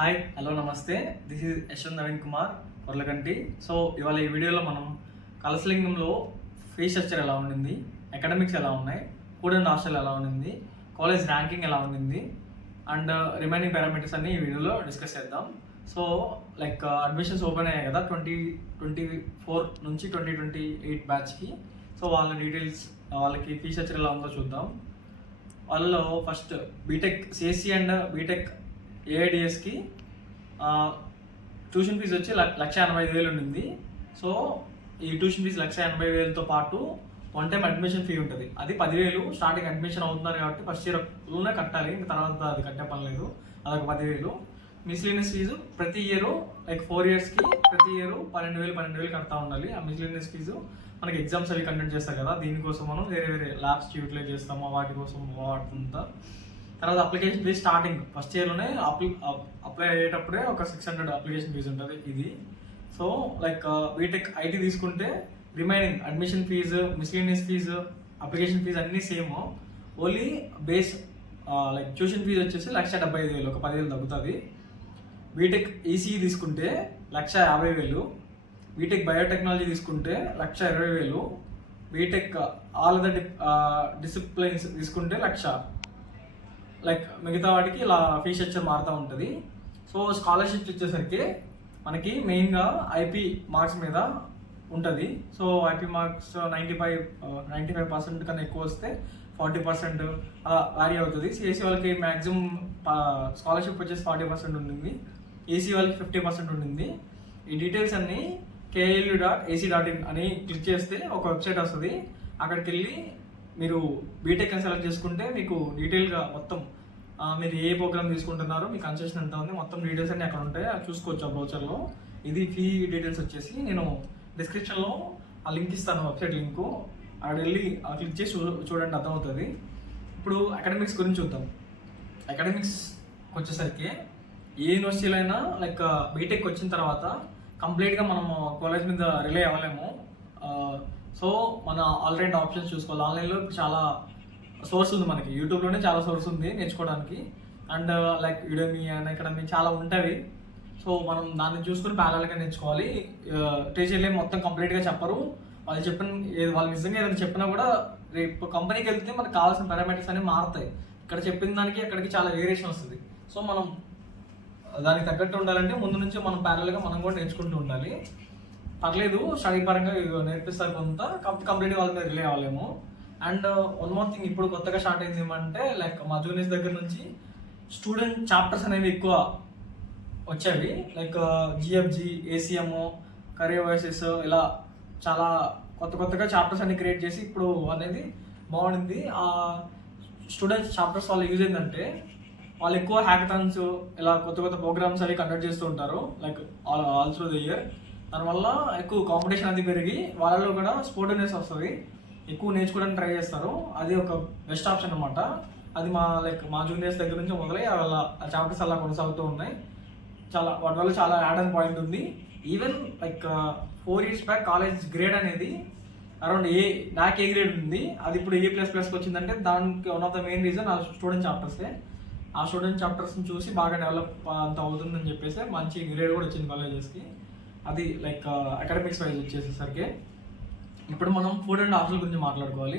Hi hello నమస్తే. This is Yashwant Naveen Kumar Korlakanti. So ఇవాళ ఈ వీడియోలో మనం కలసలింగంలో ఫీ స్ట్రక్చర్ ఎలా ఉండింది, అకాడమిక్స్ ఎలా ఉన్నాయి, ఫుడ్ అండ్ హాస్టల్ ఎలా ఉండింది, కాలేజ్ ర్యాంకింగ్ ఎలా ఉండింది అండ్ రిమైనింగ్ పారామీటర్స్ అన్ని ఈ వీడియోలో డిస్కస్ చేద్దాం. సో అడ్మిషన్స్ ఓపెన్ అయ్యాయి కదా 2024 నుంచి 2028 బ్యాచ్కి. సో వాళ్ళ డీటెయిల్స్, వాళ్ళకి ఫీ స్ట్రక్చర్ ఎలా ఉందో చూద్దాం. వాళ్ళలో first BTech CSE and BTech ఏఐడిఎస్కి ట్యూషన్ ఫీజు వచ్చి 1,85,000 ఉండింది. సో ఈ ట్యూషన్ ఫీజు 1,80,000తో పాటు వన్ టైం అడ్మిషన్ ఫీ ఉంటుంది. అది 10,000. స్టార్టింగ్ అడ్మిషన్ అవుతున్నారు కాబట్టి ఫస్ట్ ఇయర్లోనే కట్టాలి, ఇంకా తర్వాత అది కట్టే పని లేదు. అదొక 10,000. మిస్లీనియస్ ఫీజు ప్రతి ఇయర్ 4 ఇయర్స్కి ప్రతి ఇయర్ 12,000 కడతా ఉండాలి. ఆ మిస్లీనియస్ ఫీజు మనకి ఎగ్జామ్స్ అవి కండక్ట్ చేస్తారు కదా, దీనికోసం మనం వేరే ల్యాబ్స్కి యూటిలైజ్ చేస్తాము, వాటి కోసం వాడుతుందా. తర్వాత అప్లికేషన్ ఫీజు స్టార్టింగ్ ఫస్ట్ ఇయర్లోనే అప్లై అయ్యేటప్పుడే ఒక 600 అప్లికేషన్ ఫీజు ఉంటుంది ఇది. సో బీటెక్ ఐటీ తీసుకుంటే remaining admission fee, miscellaneous fee, application fee అన్నీ same. Only base tuition fee వచ్చేసి 1,75,000, ఒక 10,000 తగ్గుతుంది. బీటెక్ ఈసీఈ తీసుకుంటే 1,50,000. బీటెక్ బయోటెక్నాలజీ తీసుకుంటే 1,20,000. బీటెక్ ఆల్ అదర్ డిసిప్లైన్స్ తీసుకుంటే 1,00,000. మిగతా వాటికి ఇలా ఫీ స్ట్రక్చర్ మారుతూ ఉంటుంది. సో స్కాలర్షిప్స్ వచ్చేసరికి మనకి మెయిన్గా ఐపీ మార్క్స్ మీద ఉంటుంది. సో ఐపీ మార్క్స్ 95% కన్నా ఎక్కువ వస్తే 40% అలా వ్యారీ అవుతుంది. సిఎస్సి వాళ్ళకి మ్యాక్సిమం స్కాలర్షిప్ వచ్చేసి 40% ఉంటుంది, ఏసీ వాళ్ళకి 50% ఉంటుంది. ఈ డీటెయిల్స్ అన్నీ KLU.ac.in అని క్లిక్ చేస్తే ఒక వెబ్సైట్ వస్తుంది. అక్కడికి వెళ్ళి మీరు బీటెక్ అని సెలెక్ట్ చేసుకుంటే మీకు డీటెయిల్గా మొత్తం మీరు ఏ ప్రోగ్రామ్ తీసుకుంటున్నారో, మీ కన్సెషన్ ఎంత ఉంది, మొత్తం డీటెయిల్స్ అన్నీ అక్కడ ఉంటాయి. అది చూసుకోవచ్చు ఆ బ్రౌచర్లో. ఇది ఫీ డీటెయిల్స్ వచ్చేసి నేను డిస్క్రిప్షన్లో ఆ లింక్ ఇస్తాను, వెబ్సైట్ లింకు. అక్కడ వెళ్ళి క్లిక్ చేసి చూడండి, అర్థమవుతుంది. ఇప్పుడు అకాడమిక్స్ గురించి చూద్దాం. అకాడమిక్స్ వచ్చేసరికి ఏ యూనివర్సిటీలో అయినా బీటెక్ వచ్చిన తర్వాత కంప్లీట్గా మనము కాలేజ్ మీద రిలే అవ్వలేము. సో మన ఆల్రెడీ ఆప్షన్స్ చూసుకోవాలి. ఆన్లైన్లో ఇప్పుడు చాలా సోర్స్ ఉంది, మనకి యూట్యూబ్లోనే చాలా సోర్స్ ఉంది నేర్చుకోవడానికి. అండ్ యుడెమీ అండ్ అకాడమీ చాలా ఉంటాయి. సో మనం దాన్ని చూసుకుని ప్యారల్గా నేర్చుకోవాలి. టీచర్లు మొత్తం కంప్లీట్గా చెప్పరు. వాళ్ళు నిజంగా ఏదైనా చెప్పినా కూడా రేపు కంపెనీకి వెళ్తే మనకు కావాల్సిన పారామీటర్స్ అనేవి మారుతాయి. ఇక్కడ చెప్పిన దానికి అక్కడికి చాలా వేరియేషన్ వస్తుంది. సో మనం దానికి తగ్గట్టు ఉండాలంటే ముందు నుంచి మనం ప్యారల్గా మనం కూడా నేర్చుకుంటూ ఉండాలి. పర్లేదు, స్టడీ పరంగా నేర్పిస్తారు కొంత, కంప్లీట్గా వాళ్ళ మీద రిలే అవ్వలేము. అండ్ వన్ మోర్ థింగ్, ఇప్పుడు కొత్తగా స్టార్ట్ అయింది ఏమంటే మా జూనియర్స్ దగ్గర నుంచి స్టూడెంట్ చాప్టర్స్ అనేవి ఎక్కువ వచ్చేవి. జిఎఫ్జి, ఏసీఎం, కరియర్ వాయిసెస్, ఇలా చాలా కొత్తగా చాప్టర్స్ అన్ని క్రియేట్ చేసి ఇప్పుడు అనేది బాగుంది. ఆ స్టూడెంట్స్ చాప్టర్స్ వాళ్ళు యూజ్ ఏంటంటే వాళ్ళు ఎక్కువ హ్యాకథాన్స్, ఇలా కొత్త ప్రోగ్రామ్స్ అవి కండక్ట్ చేస్తూ ఉంటారు ఆల్ త్రూ ద ఇయర్. దానివల్ల ఎక్కువ కాంపిటీషన్ అది పెరిగి వాళ్ళలో కూడా స్పోర్టివ్నెస్ వస్తుంది, ఎక్కువ నేర్చుకోవడానికి ట్రై చేస్తారు. అది ఒక బెస్ట్ ఆప్షన్ అనమాట. అది మా జూనియర్స్ దగ్గర నుంచి మొదలై వాళ్ళ చాప్టర్స్ అలా కొనసాగుతూ ఉన్నాయి. వాటి వల్ల చాలా యాడ్ అండ్ పాయింట్ ఉంది. Even 4 years back college grade అనేది అరౌండ్ నాకు ఏ గ్రేడ్ ఉంది, అది ఇప్పుడు A++కి వచ్చిందంటే దానికి one of the main reason ఆ స్టూడెంట్ చాప్టర్సే. ఆ స్టూడెంట్ చాప్టర్స్ని చూసి బాగా డెవలప్ అంత అవుతుందని చెప్పేసి మంచి గ్రేడ్ కూడా వచ్చింది కాలేజెస్కి. అది అకాడమిక్స్ వైజ్ వచ్చేసేసరికి ఇప్పుడు మనం ఫుడ్ అండ్ హాస్టల్ గురించి మాట్లాడుకోవాలి.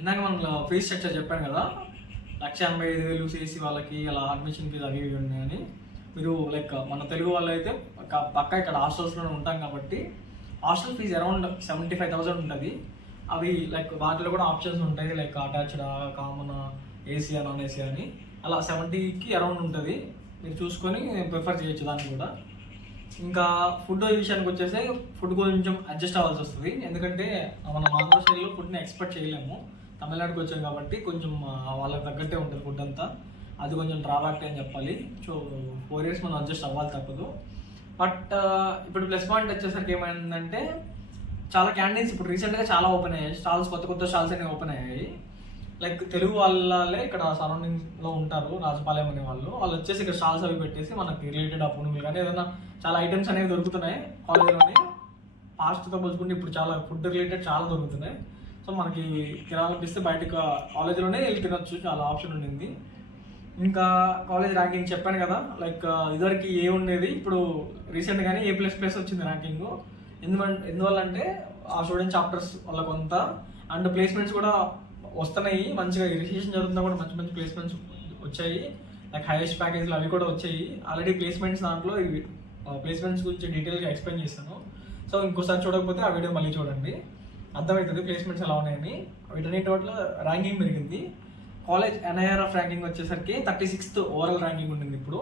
ఇందాక మనం ఫీజ్ స్ట్రక్చర్ చెప్పాను కదా, 1,85,000 సిఎస్సి వాళ్ళకి అలా అడ్మిషన్ ఫీజు అవి ఇవి ఉన్నాయని. మీరు మన తెలుగు వాళ్ళు అయితే పక్కా ఇక్కడ హాస్టల్స్లోనే ఉంటాం కాబట్టి హాస్టల్ ఫీజు అరౌండ్ 75,000 ఉంటుంది. అవి వాటిలో కూడా ఆప్షన్స్ ఉంటాయి, attached, common, AC, non AC అని. అలా 70కి అరౌండ్ ఉంటుంది. మీరు చూసుకొని ప్రిఫర్ చేయొచ్చు దాన్ని కూడా. ఇంకా ఫుడ్ విషయానికి వచ్చేసి ఫుడ్ కొంచెం అడ్జస్ట్ అవ్వాల్సి వస్తుంది, ఎందుకంటే మన ఆంధ్ర స్టైల్లో ఫుడ్ని ఎక్స్పెక్ట్ చేయలేము. తమిళనాడుకి వచ్చాం కాబట్టి కొంచెం వాళ్ళకి తగ్గట్టే ఉంటుంది ఫుడ్ అంతా. అది కొంచెం డ్రాబ్యాక్ అని చెప్పాలి. సో 4 years మనం అడ్జస్ట్ అవ్వాలి, తప్పదు. బట్ ఇప్పుడు ప్లస్ పాయింట్ వచ్చేసరికి ఏమైందంటే చాలా క్యాంటీన్స్ ఇప్పుడు రీసెంట్గా చాలా ఓపెన్ అయ్యాయి. స్టాల్స్, కొత్త స్టాల్స్ అనేవి ఓపెన్ అయ్యాయి. తెలుగు వాళ్ళే ఇక్కడ సరౌండింగ్స్లో ఉంటారు, రాజపాలెం అనే వాళ్ళు వచ్చేసి ఇక్కడ స్టాల్స్ అవి పెట్టేసి మనకి రిలేటెడ్ ఆ పునుగులు కానీ ఏదైనా చాలా ఐటమ్స్ అనేవి దొరుకుతున్నాయి కాలేజీలోనే. పాస్ట్తో పోల్చుకుంటే ఇప్పుడు చాలా ఫుడ్ రిలేటెడ్ చాలా దొరుకుతున్నాయి. సో మనకి తినాలనిపిస్తే బయటకు కాలేజీలోనే వెళ్ళి తినొచ్చు, చాలా ఆప్షన్ ఉండింది. ఇంకా కాలేజ్ ర్యాంకింగ్ చెప్పాను కదా, లైక్ ఇదివరకు ఏ ఉండేది, ఇప్పుడు రీసెంట్గానే A++ వచ్చింది ర్యాంకింగ్. ఎందువల్ల అంటే ఆ స్టూడెంట్ చాప్టర్స్ వల్ల కొంత, అండ్ ప్లేస్మెంట్స్ కూడా వస్తున్నాయి మంచిగా. రిజిస్ట్రేషన్ జరుగుతున్నా కూడా మంచి మంచి ప్లేస్మెంట్స్ వచ్చాయి, లైక్ హైయెస్ట్ ప్యాకేజ్లు అవి కూడా వచ్చాయి ఆల్రెడీ. ప్లేస్మెంట్స్ దాంట్లో ఇవి ప్లేస్మెంట్స్ గురించి డీటెయిల్గా ఎక్స్ప్లెయిన్ చేస్తాను. సో ఇంకోసారి చూడకపోతే ఆ వీడియో మళ్ళీ చూడండి, అర్థమవుతుంది ప్లేస్మెంట్స్ ఎలా ఉన్నాయని. వీటన్నిటి వల్ల ర్యాంకింగ్ పెరిగింది. కాలేజ్ NIRF ర్యాంకింగ్ వచ్చేసరికి 36th ఓవరాల్ ర్యాంకింగ్ ఉంటుంది ఇప్పుడు.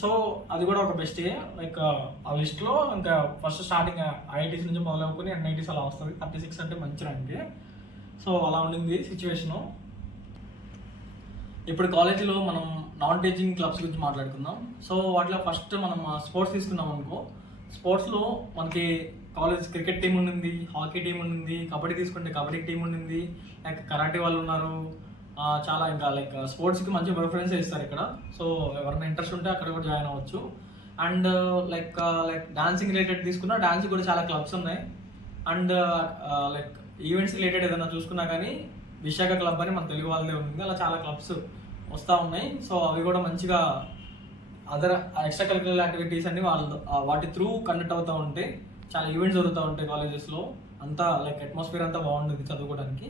సో అది కూడా ఒక బెస్టే. లైక్ ఆ లిస్ట్లో ఇంకా ఫస్ట్ స్టార్టింగ్ IITs నుంచి మొదలవుకొని NITs అలా వస్తుంది. 36 అంటే మంచి ర్యాంకే. సో అలా ఉండింది సిచ్యువేషను. ఇప్పుడు కాలేజీలో మనం నాన్ టీచింగ్ క్లబ్స్ గురించి మాట్లాడుకుందాం. సో వాటిలో ఫస్ట్ మనం స్పోర్ట్స్ తీసుకున్నాం అనుకో, స్పోర్ట్స్లో మనకి కాలేజ్ క్రికెట్ టీం ఉండింది, హాకీ టీం ఉండింది, కబడ్డీ తీసుకుంటే కబడ్డీ టీం ఉండింది, లైక్ కరాటే వాళ్ళు ఉన్నారు, చాలా ఇంకా లైక్ స్పోర్ట్స్కి మంచి ప్రిఫరెన్స్ ఇస్తారు ఇక్కడ. సో ఎవరైనా ఇంట్రెస్ట్ ఉంటే అక్కడ కూడా జాయిన్ అవ్వచ్చు. అండ్ లైక్ డాన్సింగ్ రిలేటెడ్ తీసుకున్నా, డాన్స్ కూడా చాలా క్లబ్స్ ఉన్నాయి. అండ్ లైక్ ఈవెంట్స్ రిలేటెడ్ ఏదైనా చూసుకున్నా కానీ విశాఖ క్లబ్ అని మన తెలుగు వాళ్ళదే ఉంది, అలా చాలా క్లబ్స్ వస్తూ ఉన్నాయి. సో అవి కూడా మంచిగా అదర్ ఎక్స్ట్రా కరిక్యులర్ యాక్టివిటీస్ అన్ని వాటి త్రూ కండక్ట్ అవుతూ ఉంటాయి. చాలా ఈవెంట్స్ జరుగుతూ ఉంటాయి కాలేజెస్లో, అంతా లైక్ అట్మాస్ఫియర్ అంతా బాగుంటుంది చదువుకోవడానికి.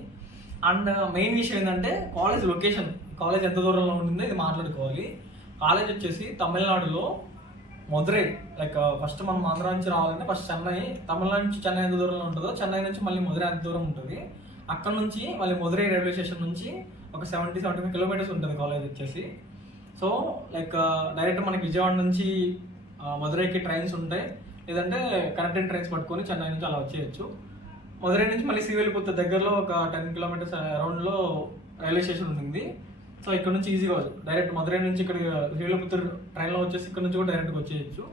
అండ్ మెయిన్ విషయం ఏంటంటే కాలేజ్ లొకేషన్, కాలేజ్ ఎంత దూరంలో ఉంటుందో ఇది మాట్లాడుకోవాలి. కాలేజ్ వచ్చేసి తమిళనాడులో మదురై, లైక్ ఫస్ట్ మనం ఆంధ్ర నుంచి రావాలంటే ఫస్ట్ చెన్నై, తమిళనాడు నుంచి చెన్నై ఎంత దూరంలో ఉంటుందో చెన్నై నుంచి మళ్ళీ మదురై ఎంత దూరం ఉంటుంది. అక్కడ నుంచి మళ్ళీ మదురై రైల్వే స్టేషన్ నుంచి ఒక 70-75 కిలోమీటర్స్ ఉంటుంది కాలేజ్ వచ్చేసి. సో లైక్ డైరెక్ట్ మనకి విజయవాడ నుంచి మదురైకి ట్రైన్స్ ఉంటాయి, లేదంటే కనెక్టింగ్ ట్రైన్స్ పట్టుకొని చెన్నై నుంచి అలా వచ్చేయచ్చు. మదురై నుంచి మళ్ళీ శ్రీవిల్లిపుత్తూర్ దగ్గరలో ఒక 10 కిలోమీటర్స్ అరౌండ్లో రైల్వే స్టేషన్ ఉంటుంది. సో ఇక్కడ నుంచి ఈజీగా డైరెక్ట్ మదురై నుంచి ఇక్కడ శ్రీవిల్లిపుత్తూర్ ట్రైన్లో వచ్చేసి ఇక్కడ నుంచి కూడా డైరెక్ట్గా వచ్చేయచ్చు.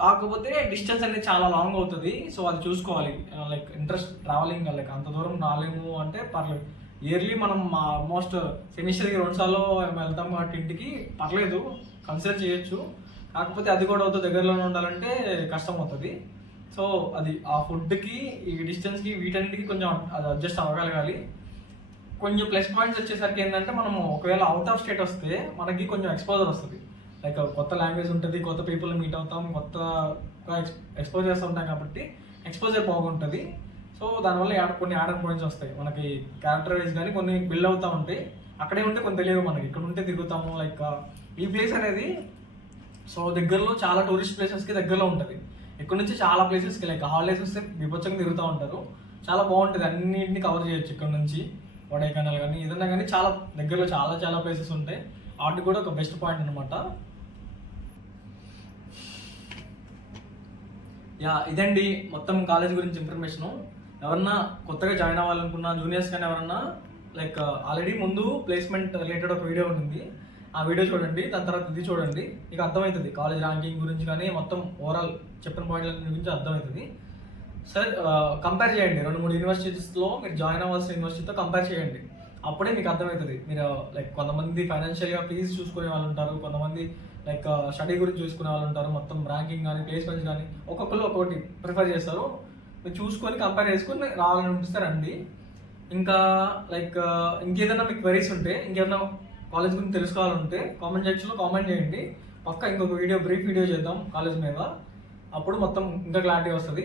కాకపోతే డిస్టెన్స్ అనేది చాలా లాంగ్ అవుతుంది. సో అది చూసుకోవాలి, లైక్ ఇంట్రెస్ట్ ట్రావెలింగ్, లైక్ అంత దూరం రాలేము అంటే పర్లేదు. ఇయర్లీ మనం ఆల్మోస్ట్ సెమిస్టర్కి 2 సార్లు వెళ్తాం కాబట్టి ఇంటికి పర్లేదు, కన్సిడర్ చేయొచ్చు. కాకపోతే అది కూడా అవుతుంది, దగ్గరలోనే ఉండాలంటే కష్టం అవుతుంది. సో అది ఆ ఫుడ్కి, ఈ డిస్టెన్స్కి, వీటన్నిటికి కొంచెం అది అడ్జస్ట్ అవ్వగలగాలి. కొంచెం ప్లస్ పాయింట్స్ వచ్చేసరికి ఏంటంటే మనము ఒకవేళ అవుట్ ఆఫ్ స్టేట్ వస్తే మనకి కొంచెం ఎక్స్పోజర్ వస్తుంది. లైక్ కొత్త లాంగ్వేజ్ ఉంటుంది, కొత్త పీపుల్ మీట్ అవుతాం, కొత్తగా ఎక్స్పోజ్ చేస్తూ ఉంటాం కాబట్టి ఎక్స్పోజర్ బాగుంటుంది. సో దానివల్ల కొన్ని యాడ్ పాయింట్స్ వస్తాయి మనకి, క్యారెక్టర్ వైజ్ కానీ కొన్ని బిల్డ్ అవుతూ ఉంటాయి. అక్కడే ఉంటే కొన్ని తెలియదు మనకి, ఇక్కడ ఉంటే తిరుగుతాము. లైక్ ఈ ప్లేస్ అనేది సో దగ్గరలో చాలా టూరిస్ట్ ప్లేసెస్కి దగ్గరలో ఉంటుంది. ఇక్కడ నుంచి చాలా ప్లేసెస్కి లైక్ హాలిడేస్ వస్తే విపచ్చంగా తిరుగుతూ ఉంటారు, చాలా బాగుంటుంది, అన్నింటినీ కవర్ చేయొచ్చు. ఇక్కడ నుంచి కొడైకెనాల్ కానీ ఏదన్నా కానీ చాలా దగ్గరలో చాలా చాలా ప్లేసెస్ ఉంటాయి. వాటికి కూడా ఒక బెస్ట్ పాయింట్ అనమాట. ఇదండి మొత్తం కాలేజ్ గురించి ఇన్ఫర్మేషను. ఎవరన్నా కొత్తగా జాయిన్ అవ్వాలనుకున్నా జూనియర్స్ కానీ ఎవరన్నా లైక్ ఆల్రెడీ ముందు ప్లేస్మెంట్ రిలేటెడ్ ఒక వీడియో ఉంటుంది, ఆ వీడియో చూడండి, దాని తర్వాత ఇది చూడండి, మీకు అర్థమవుతుంది కాలేజ్ ర్యాంకింగ్ గురించి కానీ మొత్తం ఓవరాల్ చెప్పిన పాయింట్ల గురించి అర్థమవుతుంది. సార్ కంపేర్ చేయండి, 2-3 యూనివర్సిటీస్లో మీరు జాయిన్ అవ్వాల్సిన యూనివర్సిటీతో కంపేర్ చేయండి, అప్పుడే మీకు అర్థమవుతుంది. మీరు లైక్ కొంతమంది ఫైనాన్షియల్గా ఫీజు చూసుకునే వాళ్ళు ఉంటారు, కొంతమంది లైక్ స్టడీ గురించి చూసుకునే వాళ్ళు ఉంటారు, మొత్తం ర్యాంకింగ్ కానీ ప్లేస్మెంట్స్ కానీ ఒక్కొక్కరు ఒక్కొక్కటి ప్రిఫర్ చేస్తారు. మీరు చూసుకొని కంపేర్ చేసుకొని రావాలని అనిపిస్తారండి. ఇంకా లైక్ ఇంకేదైనా మీకు క్వరీస్ ఉంటే, ఇంకేదైనా కాలేజ్ గురించి తెలుసుకోవాలంటే కామెంట్ సెక్షన్లో కామెంట్ చేయండి. పక్కా ఇంకొక వీడియో, బ్రీఫ్ వీడియో చేద్దాం కాలేజ్ మీద, అప్పుడు మొత్తం ఇంకా క్లారిటీ వస్తుంది.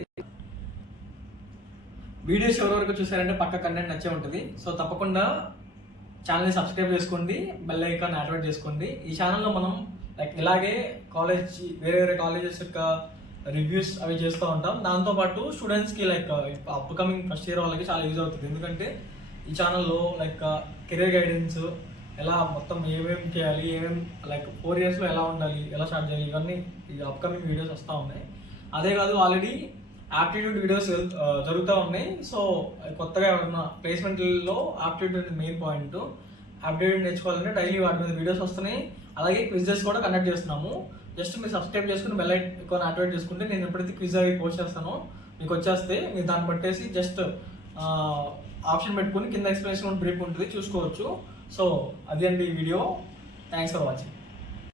వీడియోస్ ఎవరి వరకు చూసారంటే పక్క కంటెంట్ నచ్చే ఉంటుంది. సో తప్పకుండా ఛానల్ని సబ్స్క్రైబ్ చేసుకోండి, బెల్ ఐకాన్ యాక్టివేట్ చేసుకోండి. ఈ ఛానల్లో మనం లైక్ ఇలాగే కాలేజ్, వేరే కాలేజెస్ యొక్క రివ్యూస్ అవి చేస్తూ ఉంటాం. దాంతోపాటు స్టూడెంట్స్కి లైక్ అప్కమింగ్ ఫస్ట్ ఇయర్ వాళ్ళకి చాలా యూజ్ అవుతుంది. ఎందుకంటే ఈ ఛానల్లో లైక్ కెరీర్ గైడెన్స్, ఎలా మొత్తం ఏమేమి చేయాలి, ఏమేమి లైక్ 4 ఇయర్స్లో ఎలా ఉండాలి, ఎలా స్టార్ట్ చేయాలి, ఇవన్నీ ఈ అప్కమింగ్ వీడియోస్ వస్తూ ఉన్నాయి. అదే కాదు ఆల్రెడీ ఆప్టిట్యూడ్ వీడియోస్ జరుగుతూ ఉన్నాయి. సో కొత్తగా ఎవరైనా ప్లేస్మెంట్లో ఆప్టిట్యూడ్ మెయిన్ పాయింట్, ఆప్టిట్యూడ్ నేర్చుకోవాలంటే డైలీ వాటి మీద వీడియోస్ వస్తున్నాయి. అలాగే క్విజెస్ కూడా కండక్ట్ చేస్తున్నాము. జస్ట్ మీరు సబ్స్క్రైబ్ చేసుకుని బెల్ ఐకాన్ యాక్టివేట్ చేసుకుంటే నేను ఎప్పుడైతే క్విజ్ అవి పోస్ట్ చేస్తానో మీకు వచ్చేస్తే మీరు దాన్ని బట్టేసి జస్ట్ ఆప్షన్ పెట్టుకుని కింద ఎక్స్ప్లెనేషన్ బ్రీఫ్ ఉంటుంది, చూసుకోవచ్చు. సో అది అండి ఈ వీడియో. Thanks for watching.